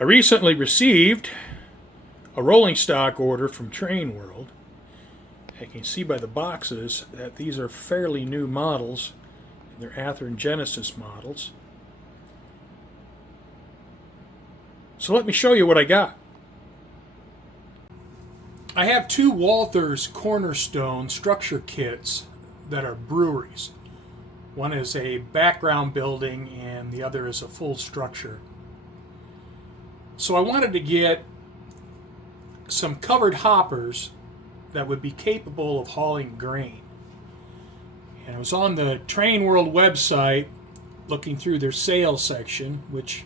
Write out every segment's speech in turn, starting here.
I recently received a rolling stock order from Train World. You can see by the boxes that these are fairly new models. They're Athearn Genesis models. So let me show you what I got. I have two Walther's Cornerstone structure kits that are breweries. One is a background building and the other is a full structure. So I wanted to get some covered hoppers that would be capable of hauling grain. And I was on the Train World website looking through their sales section, which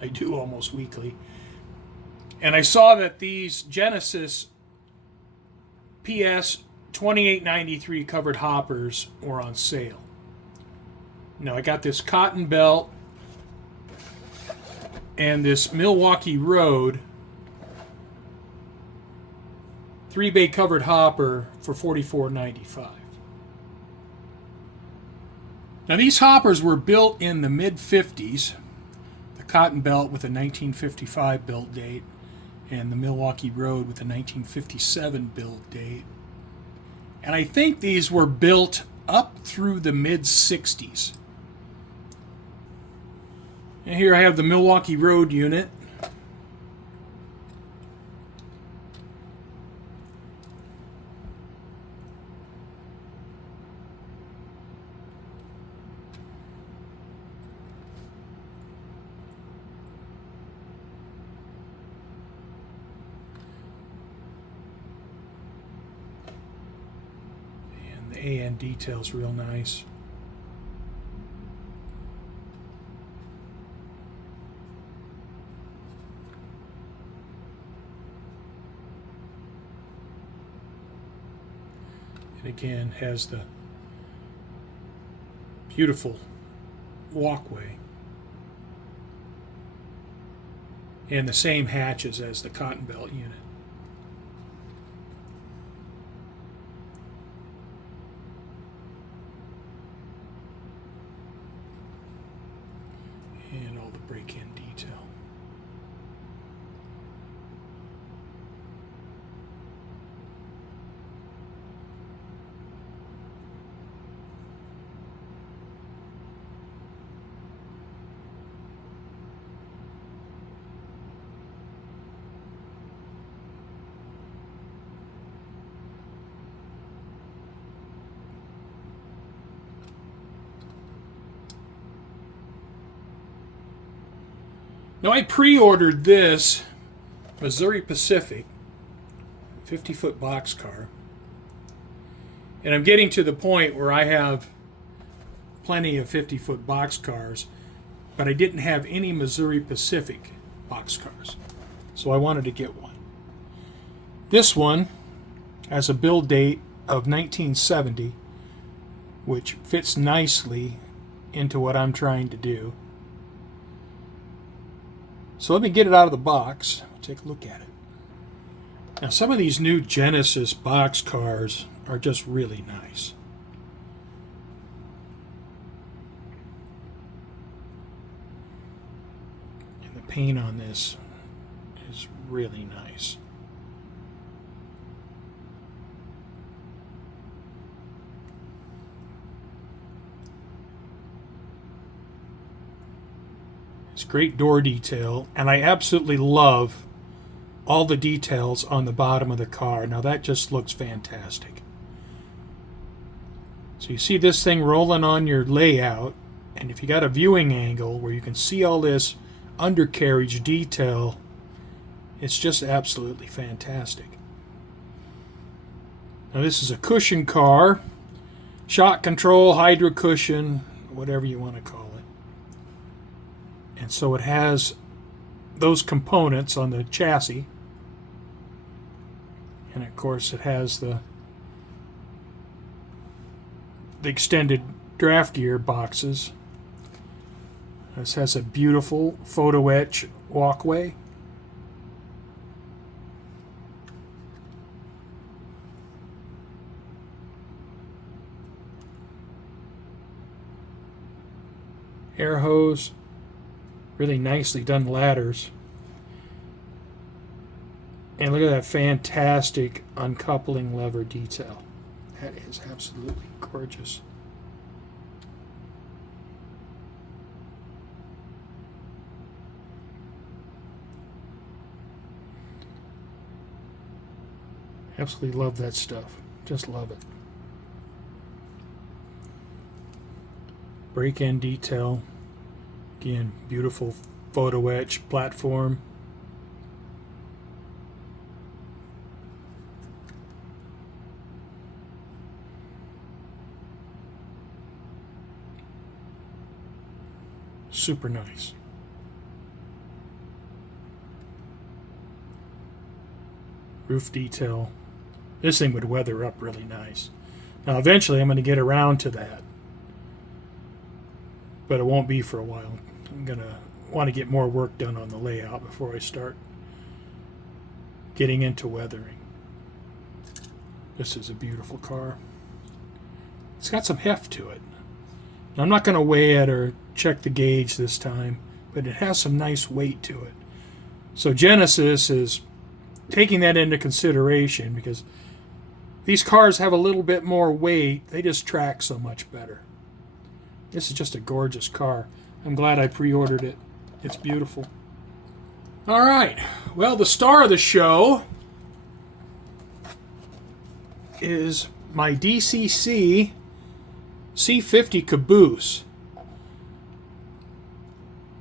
I do almost weekly, and I saw that these Gensis PS 2893 covered hoppers were on sale. Now I got this cotton belt and this Milwaukee Road 3-bay covered hopper for $44.95. Now these hoppers were built in the mid-50s, the cotton belt with a 1955 build date and the Milwaukee Road with a 1957 build date. And I think these were built up through the mid-60s. And here I have the Milwaukee Road unit. And the AN detail's real nice. And again, has the beautiful walkway and the same hatches as the cotton belt unit. And all the break-in detail. Now I pre-ordered this Missouri Pacific 50-foot boxcar, and I'm getting to the point where I have plenty of 50-foot boxcars, but I didn't have any Missouri Pacific boxcars, so I wanted to get one. This one has a build date of 1970, which fits nicely into what I'm trying to do. So let me get it out of the box. Take a look at it. Now some of these new Genesis boxcars are just really nice. And the paint on this is really nice. It's great door detail, and I absolutely love all the details on the bottom of the car. Now that just looks fantastic. So you see this thing rolling on your layout, and if you got a viewing angle where you can see all this undercarriage detail, it's just absolutely fantastic. Now this is a cushion car, shock control, hydro cushion, whatever you want to call it. And so it has those components on the chassis. And of course it has the extended draft gear boxes. This has a beautiful photo etch walkway. Air hose, really nicely done ladders. And look at that fantastic uncoupling lever detail. That is absolutely gorgeous. Absolutely love that stuff. Just love it. Brake end detail. Again, beautiful photo etch platform. Super nice. Roof detail. This thing would weather up really nice. Now eventually I'm going to get around to that, but it won't be for a while. I'm going to want to get more work done on the layout before I start getting into weathering. This is a beautiful car. It's got some heft to it. Now, I'm not going to weigh it or check the gauge this time, but it has some nice weight to it. So Genesis is taking that into consideration because these cars have a little bit more weight. They just track so much better. This is just a gorgeous car. I'm glad I pre-ordered it. It's beautiful. All right. Well, the star of the show is my DCC C-50 Caboose.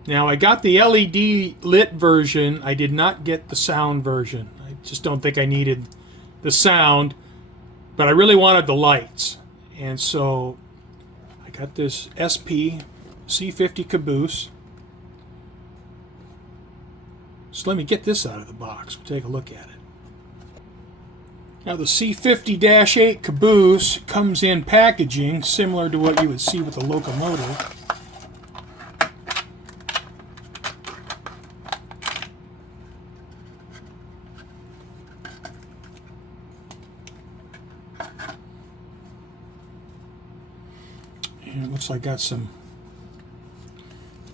Now, I got the LED lit version. I did not get the sound version. I just don't think I needed the sound, but I really wanted the lights. And so I got this SP C-50 Caboose. So let me get this out of the box. We'll take a look at it. Now the C-50-8 Caboose comes in packaging similar to what you would see with a locomotive. And it looks like I got some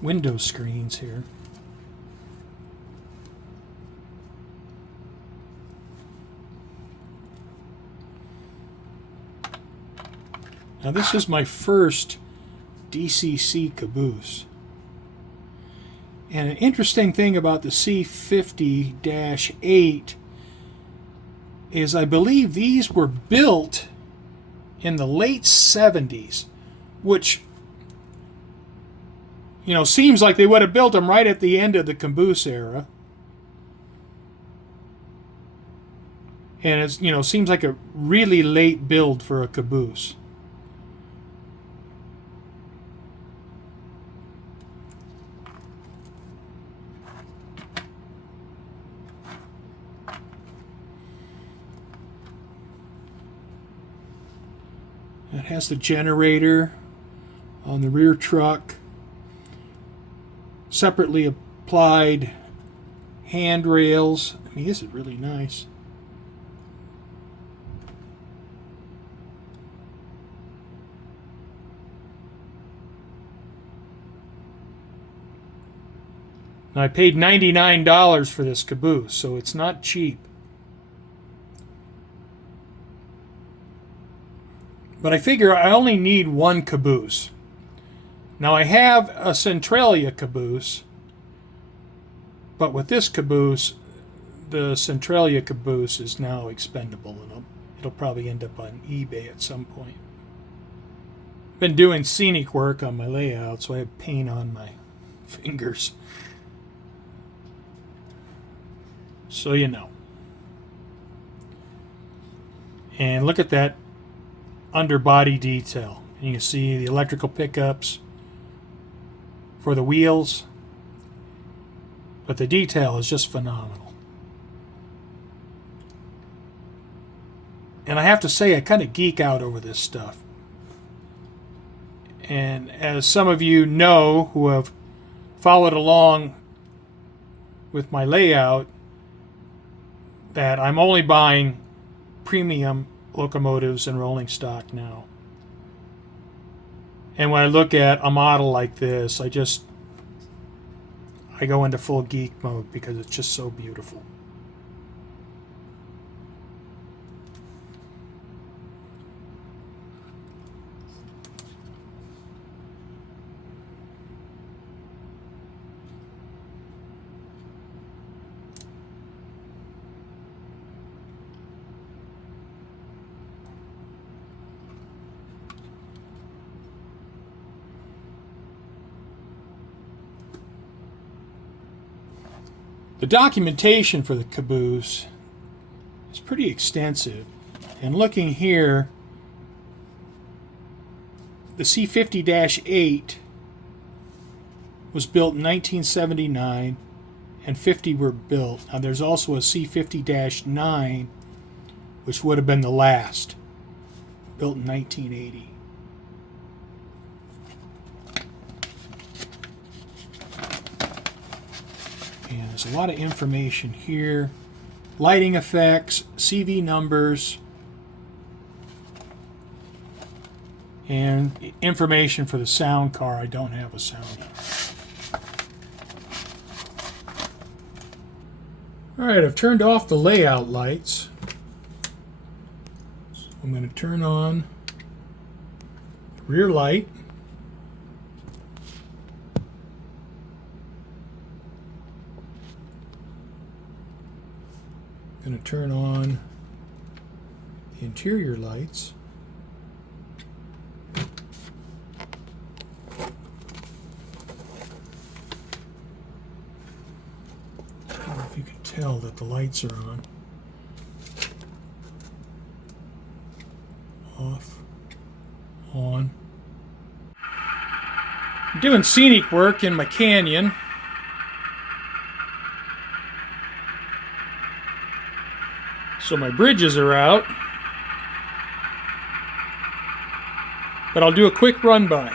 window screens here. Now this is my first DCC Caboose. And an interesting thing about the C-50-8 is I believe these were built in the late 70s, which, you know, seems like they would have built them right at the end of the Caboose era. And it's, you know, seems like a really late build for a Caboose. It has the generator on the rear truck, separately applied handrails. I mean, this is really nice. Now, I paid $99 for this Caboose, so it's not cheap. But I figure I only need one Caboose. Now I have a Centralia Caboose, but with this Caboose, the Centralia Caboose is now expendable, and it'll probably end up on eBay at some point. I've been doing scenic work on my layout, so I have paint on my fingers. So you know. And look at that underbody detail. And you can see the electrical pickups for the wheels, but the detail is just phenomenal. And I have to say, I kind of geek out over this stuff. And as some of you know who have followed along with my layout, that I'm only buying premium locomotives and rolling stock now. And when I look at a model like this, I go into full geek mode because it's just so beautiful. The documentation for the Caboose is pretty extensive. And looking here, the C-50-8 was built in 1979, and 50 were built. Now there's also a C-50-9, which would have been the last, built in 1980. And there's a lot of information here. Lighting effects, CV numbers, and information for the sound car. I don't have a sound car. Alright, I've turned off the layout lights. So I'm going to turn on the rear light. I'm going to turn on the interior lights. I don't know if you can tell that the lights are on. Off. On. I'm doing scenic work in my canyon. So my bridges are out, but I'll do a quick run by.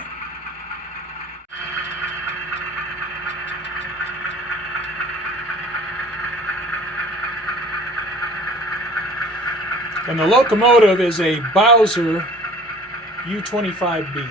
And the locomotive is a Bowser U-25B.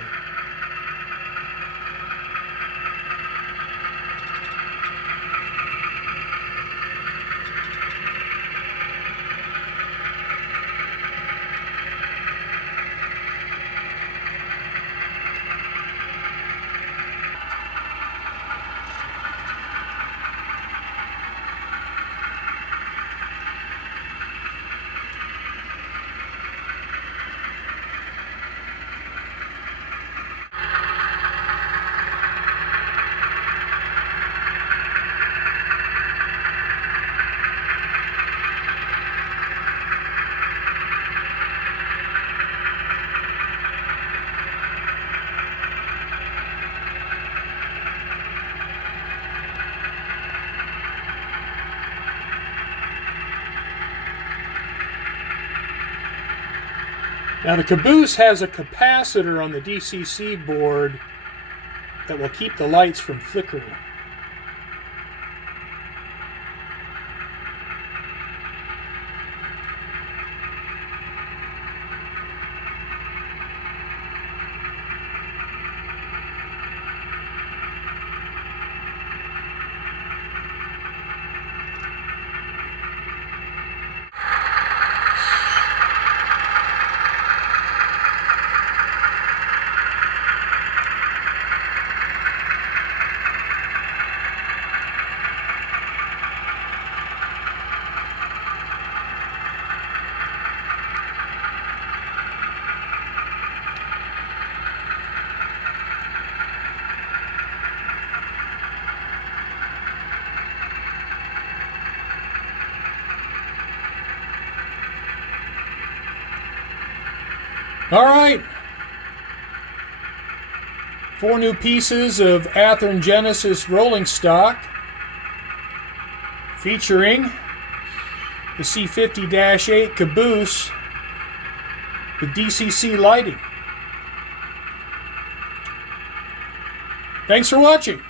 Now the Caboose has a capacitor on the DCC board that will keep the lights from flickering. All right, 4 new pieces of Athearn Genesis rolling stock featuring the C-50-8 Caboose with DCC lighting. Thanks for watching.